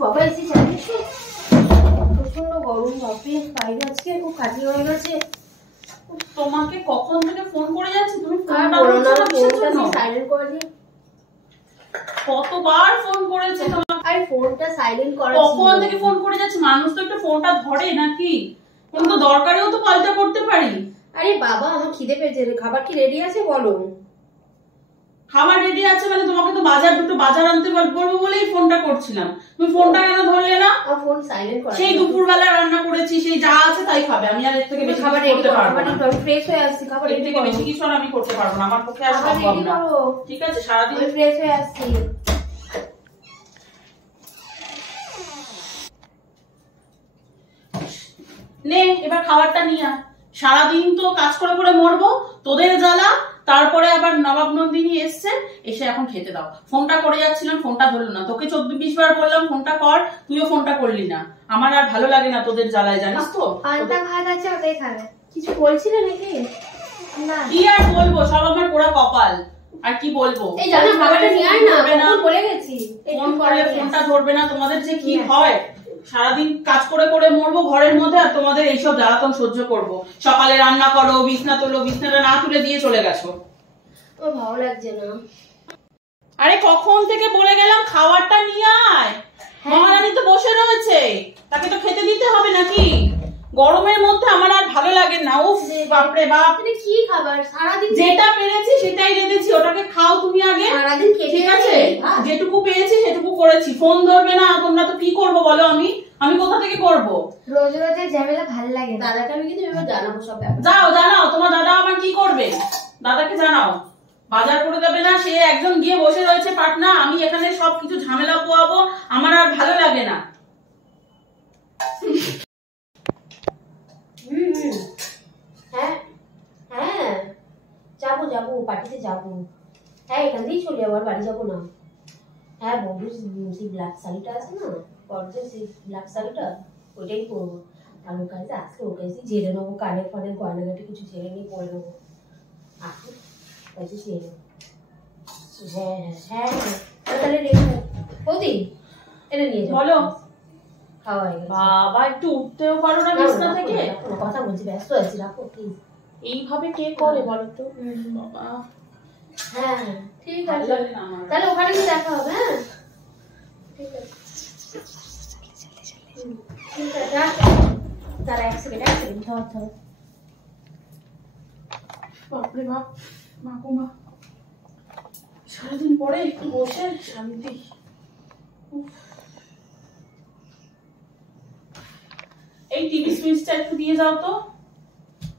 বাবা এসে জানিস প্রচন্ড গরম বাপরে, বাইরে আজকে খুব কাটি হয়ে গেছে। তোমাকে কখন থেকে ফোন করে যাচ্ছি, তুমি ফোনটা সাইলেন্ট করে দিই। কতবার ফোন করেছে তোমাকে? আরে ফোনটা সাইলেন্ট করা, কখন থেকে ফোন করে যাচ্ছি, মানুষ তো একটু ফোনটা ধরে নাকি? তুমি তো দরকারেও তো পাল্টা করতে পারি। আরে বাবা আমার খিদে পেয়েছে, খাবার কি রেডি আছে বলো? খাবার রেডি আছে মানে তোমাকে তো দুটো বাজার আনতে বলবো বলেই ফোনটা করছিলাম, তুমি ফোনটা কেন ধরলে না? ফোন সাইলেন্ট করা, সেই দুপুরবেলা রান্না করেছি, সেই যা আছে তাই খাবে, আমি আর এর থেকে বেশি খাবার করতে পারবো না। আমি ফ্রেশ হয়ে আসছি, খাবার এর থেকে বেশি কিছু আমি করতে পারবো না, আমার পক্ষে আর সম্ভব না। ঠিক আছে, সারাদিন ফ্রেশ হয়ে আসছি। নে এবার খাবারটা নিয়ে আয়। সারাদিন তো কাজ করে করে মরবো, তোদের জ্বালা, তারপরে আবার নবাব নন্দিনী এসছে, এসে এখন খেতে দাও। ফোনটা করে যাচ্ছিলাম, ফোনটা ধরলো না, তোকে 14-20 বার বললাম ফোনটা কর, তুইও ফোনটা করলি না। আমার আর ভালো লাগে না তোদের জ্বালায়, জানিস তো। পান্তা ভাত আছে, ওটাই খাবে। কিছু বলছিলে নাকি? না কি আর বলবো, সব আমার পোড়া কপাল, আর কি বলবো। এই জানো খাবারটা নিয়ে আয় না, বলে গেছি ফোন করলে ফোনটা ধরবে না, তোমাদের যে কি হয়। সারাদিন কাজ করে করে মরবো ঘরের মধ্যে, আর তোমাদের এইসব জ্বালাতন সহ্য করবো। সকালে রান্না করো, বিছনা তোলো, বিছনাটা না তুলে দিয়ে চলে গেছো। ও ভালো লাগছে না। আরে কখন থেকে বলে গেলাম খাবারটা নিয়ে আয়। মহারানী তো বসে রয়েছে, তাকে তো খেতে দিতে হবে নাকি? গরমের মধ্যে আমার আর ভালো লাগে না। উফ বাপরে বাপ, কি খাবার সারাদিন যেটা পেরেছি সেটাই রেঁধেছি, ওটাকে খাও তুমি আগে। সারাদিন খেতে ঠিক আছে, যেটুকু পেয়েছি সেটুকু করেছি। ফোন ধরবে না তোমরা তো কি করবো বলো? আমি কোথা থেকে করবো? রোজ রোজের ঝামেলা ভালো লাগে। দাদাকে আমি কিন্তু এবার জানাবো সব ব্যাপার। যাও জানাও, তোমার দাদা আমার কি করবে, দাদাকে জানাও। বাজার করে দেবে না, সে একজন গিয়ে বসে রয়েছে পাটনা, আমি এখানে সবকিছু ঝামেলা পোয়াবো, আমার আর ভালো লাগে না। হ্যাঁ হ্যাঁ যাবো পার্টিতে যাবো। হ্যাঁ এখান থেকেই চলে যাবো, আর বাড়ি যাবো না। হ্যাঁ বন্ধু সেই ব্ল্যাক শাড়িটা আছে না, পরদের সেই ব্ল্যাক শাড়িটা, ওইটাই পরবো। আর ওর কাছে আসলে ওর কাছে ঝেড়ে নেবো, কানের ফানের গয়নাঘাটি কিছু ঝেড়ে নিয়ে পরে নেবো। আসুন কাছে ঝেড়ে নেবো। হ্যাঁ হ্যাঁ হ্যাঁ তাহলে রেখে বৌদি এটা নিয়ে যাও। বলো। খাওয়া হয়ে গেছে। বাবা একটু উঠতেও পারো না বিছানা থেকে? কথা বলছি, ব্যস্ত আছি, রাখো প্লিজ। এইভাবে কে করে বলো তো? বাবা হ্যাঁ ঠিক আছে, তাহলে ওখানে গিয়ে দেখা হবে। হ্যাঁ ঠিক আছে, ঠিক আছে তারা এক সেকেন্ড ধর। বাপরে বাপ, মা সারাদিন পরে একটু বসে শান্তি। এই টিভি সুইচটা একটু দিয়ে যাও তো।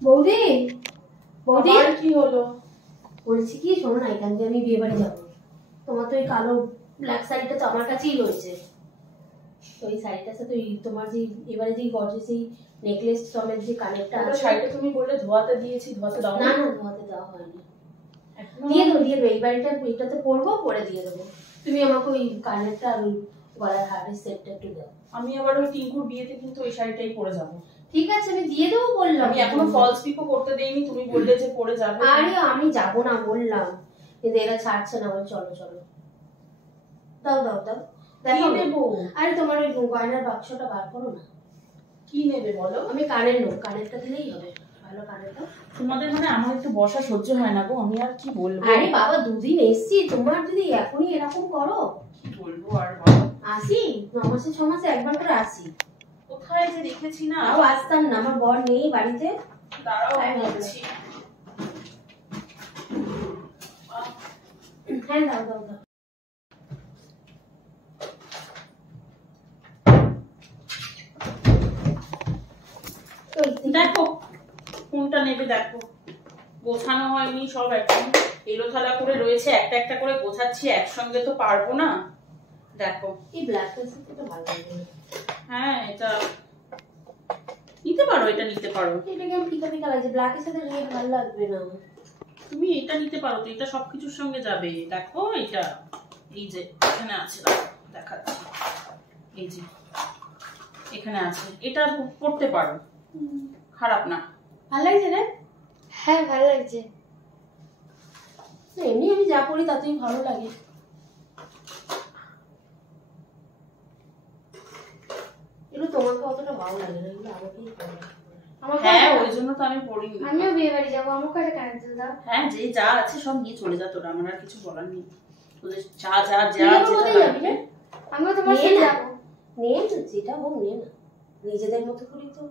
বৌদি আর কি হলো? বলছি কি, শোনো না, এখান থেকে আমি বিয়ে বাড়ি যাবো। তোমার তো এই কালো ব্ল্যাক শাড়িটা তো আমার কাছেই রয়েছে, তো এই শাড়িটার সাথে তোমার যে এবারে যে গর্জে সেই নেকলেস সমেত যে কানেরটা আছে, শাড়িটা তুমি বললে ধোয়াতে দিয়েছি, ধোয়াতে দাও না? না ধোয়াতে দেওয়া হয়নি। দিয়ে দেবো এই বাড়িটা, এইটাতে পরবো, পরে দিয়ে দেবো। তুমি আমাকে ওই কানেরটা আর ওই গলার হারের সেটটা একটু দাও। আমি আবার ওই টিঙ্কুর বিয়েতে কিন্তু ওই শাড়িটাই পরে যাবো। ঠিক আছে আমি দিয়ে দেবো বললাম। আমি এখনো ফলস পিকও করতে দেইনি, তুমি বললে যে পরে যাবে। আরে আমি যাবো না বললাম, কিন্তু এরা ছাড়ছে না, বল চলো দাও দেখো নেবো। আরে তোমার ওই গয়নার বাক্সটা বার করো না। কি নেবে বলো? আমি কানের নেবো, কানেরটা দিলেই হবে, ভালো কানেরটা। তোমাদের মানে আমার একটু বসা সহ্য হয় না গো, আমি আর কি বলবো। আরে বাবা দুদিন এসছি, তোমার যদি এখনই এরকম করো, কি বলবো আর বলো। আসি 9 মাসে 6 মাসে একবার করে আসি। কোথায় যে রেখেছি না, তাও আসতাম না, আমার বর নেই বাড়িতে। দাঁড়াও বলছি। হ্যাঁ দাও দেখো কোনটা নেবে, দেখো গোছানো হয়নি, সব একদম এলোথালা করে রয়েছে, একটা একটা করে গোছাচ্ছি, একসঙ্গে তো পারবো না। দেখো এই ব্ল্যাক পেন্সিলটা তো ভালো লাগে। হ্যাঁ এটা নিতে পারো, এটা নিতে পারো। এটা কেমন ফিকা লাগছে, ব্ল্যাকের সাথে রেড ভালো লাগবে না। তুমি এটা নিতে পারো তো, এটা সবকিছুর সঙ্গে যাবে। দেখো এটা এই যে এখানে আছে, দেখাচ্ছি, এই যে এখানে আছে, এটা পড়তে পারো, খারাপ না। ভালো লাগছে না? হ্যাঁ ভালো লাগছে, এমনি আমি যা পড়ি তাতেই ভালো লাগে। তোমাকে অতটা ভালো লাগে না, এগুলো আমাকেই পরে। হ্যাঁ ওই জন্য তো আমি পড়িনি। আমিও বিয়ে বাড়ি যাবো, আমার কাছে কেন দাও? হ্যাঁ যে যা আছে সব নিয়ে চলে যা, তোরা আমার আর কিছু বলার নেই, তোদের যা যা যা তুই আবার যেটা কোথায় যাবি লাগবে। রে? আমিও তোমার নিয়ে সাথে না। যাবো। নিয়ে না, যেটা হোক নিয়ে না, নিজেদের মতো করি তো।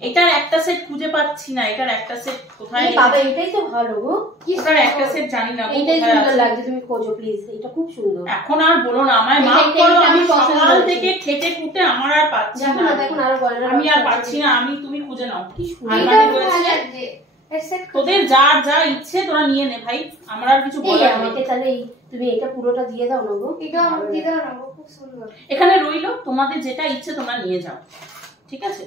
এটার একটা সেট খুঁজে পাচ্ছি না, এটার একটা সেট কোথায় বাবা এটাই তো ভালো গো, এটার একটা সেট জানি না গো এইটাই কোথায় সুন্দর আছে। লাগছে, তুমি খোঁজো প্লিজ, এটা খুব সুন্দর। এখন আর বলো না, আমায় এই মাফ যে করো, এইটা আমি আমার পছন্দ সকাল হয়েছে। থেকে খেটে খুঁটে আমার আর পাচ্ছি দেখো না, না, দেখুন আরো গয়না আমি আর পাচ্ছি না, আমি তুমি খুঁজে নাও। কি সুন্দর। এইটা আলমারি আমার ভালো রয়েছে, লাগছে। এর সেট তোদের যার যা ইচ্ছে তোরা নিয়ে নে ভাই, আমার আর কিছু এই বলার নেই। আমাকে তাহলে তুমি এটা পুরোটা দিয়ে দাও না গো। এটা আমার দিয়ে দাও না গো, খুব সুন্দর। এখানে রইলো, তোমাদের যেটা ইচ্ছে তোমরা নিয়ে যাও, ঠিক আছে।